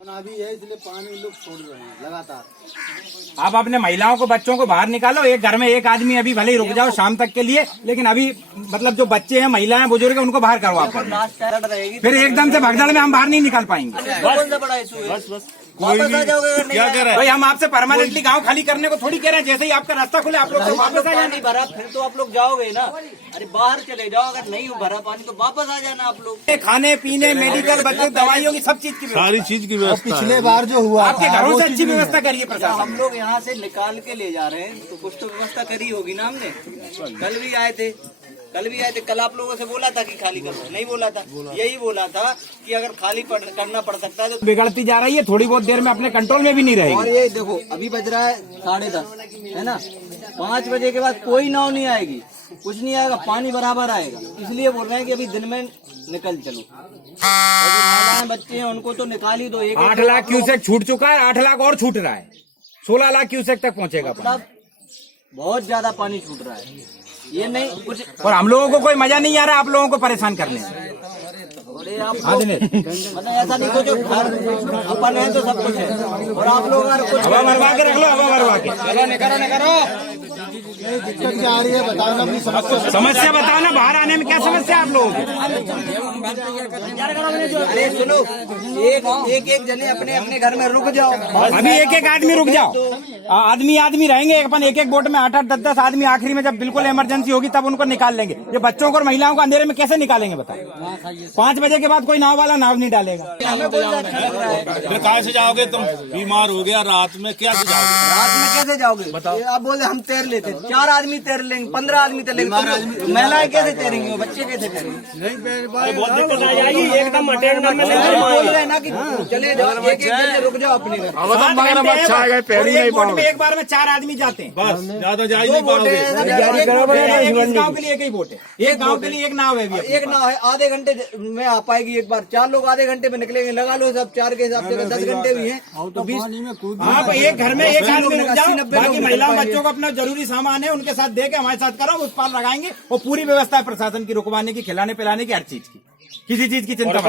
अभी है इसलिए पानी लोग छोड़ रहे हैं लगातार। आप अपने महिलाओं को बच्चों को बाहर निकालो। एक घर में एक आदमी अभी भले ही रुक जाओ शाम तक के लिए, लेकिन अभी मतलब जो बच्चे हैं, महिलाएं, बुजुर्ग हैं, उनको बाहर करो आप। फिर एकदम से भगदड़ में हम बाहर नहीं निकाल पाएंगे। वापस आ जाओगे क्या कह रहा है भाई हम आपसे परमानेंटली गांव खाली करने को थोड़ी कह रहे हैं। जैसे ही आपका रास्ता खुले आप लोग तो वापस आ जाना। पानी भरा फिर तो आप लोग जाओगे ना। अरे बाहर चले जाओ, अगर नहीं भरा पानी तो वापस आ जाना आप लोग। खाने पीने, मेडिकल, बच्चों दवाइयों की सब चीज की व्यवस्था। सारी चीज की व्यवस्था है। पिछले बार जो हुआ आपके घरों से अच्छी व्यवस्था करिए प्रशासन। हम लोग यहाँ से निकाल के ले जा रहे हैं तो कुछ तो व्यवस्था करी होगी ना हमने। कल भी आए थे। कल आप लोगों से बोला था कि खाली करो, नहीं बोला था। यही बोला था कि अगर खाली करना पड़ सकता है तो बिगड़ती जा रही है, थोड़ी बहुत देर में अपने कंट्रोल में भी नहीं और रहेगी। ये देखो अभी बज रहा है 10:30 है ना। 5 बजे के बाद कोई नाव नहीं आएगी, कुछ नहीं आएगा, पानी बराबर आएगा। इसलिए बोल रहे हैं कि अभी दिन में निकल चलो। और जो महिलाएं बच्चे हैं उनको तो निकाल ही दो। 8 लाख क्यूसेक छूट चुका है, 8 लाख और छूट रहा है, 16 लाख क्यूसेक तक पहुंचेगा पानी। मतलब बहुत ज्यादा पानी छूट रहा है। ये नहीं कुछ और हम लोगों को कोई मजा नहीं आ रहा आप लोगों को परेशान करने में। मतलब ऐसा नहीं कुछ घर अपन है तो सब कुछ है और आप लोग अगर कुछ हवा मरवा के रख लो, हवा मरवा के। दिक्कत क्या आ रही है बताओ ना अपनी समस्या बताओ ना, बाहर आने में क्या समस्या है आप लोगों को? अरे सुनो, एक जने अपने अपने घर में रुक जाओ। अभी एक आदमी रुक जाओ। आदमी रहेंगे अपन एक बोट में 8-8, 10-10 आदमी। आखिरी में जब बिल्कुल इमरजेंसी होगी तब उनको निकाल लेंगे। ये बच्चों को और महिलाओं को अंधेरे में कैसे निकालेंगे बताओ? 5 बजे के बाद कोई नाव वाला नाव नहीं डालेगा। फिर कहाँ से जाओगे तुम? बीमार हो गया रात में, क्या से जाओगे? रात में कैसे जाओगे बताओ? आप बोले हम तैर लेते, 4 आदमी तैर लेंगे, 15 आदमी तैर लेंगे, महिलाएं कैसे तैरेंगी, बच्चे कैसे तैरेंगे? बहुत दिक्कत आ जाएगी एकदम अटेंड में। बोल रहे हैं ना कि चले जाओ, एक जने रुक जाओ अपने घर। बोट में एक बार में 4 आदमी जाते हैं। बस ज्यादा जा ही नहीं पाओगे। एक गाँव के लिए एक ही बोट है, एक गाँव के लिए एक नाव है। एक नाव है, आधे घंटे में आ पाएगी एक बार। 4 लोग आधे घंटे में निकलेंगे, लगा लो सब 4 के हिसाब से 10 घंटे भी हैं तो 20। आप एक घर में एक आदमी रुक जाओ, बाकी महिलाओं बच्चों को अपना जरूरी सामान है उनके साथ दे के हमारे साथ करो, उस पार लगाएंगे। और पूरी व्यवस्था है प्रशासन की रुकवाने की, खिलाने पिलाने की, हर चीज की, किसी चीज की चिंता मत।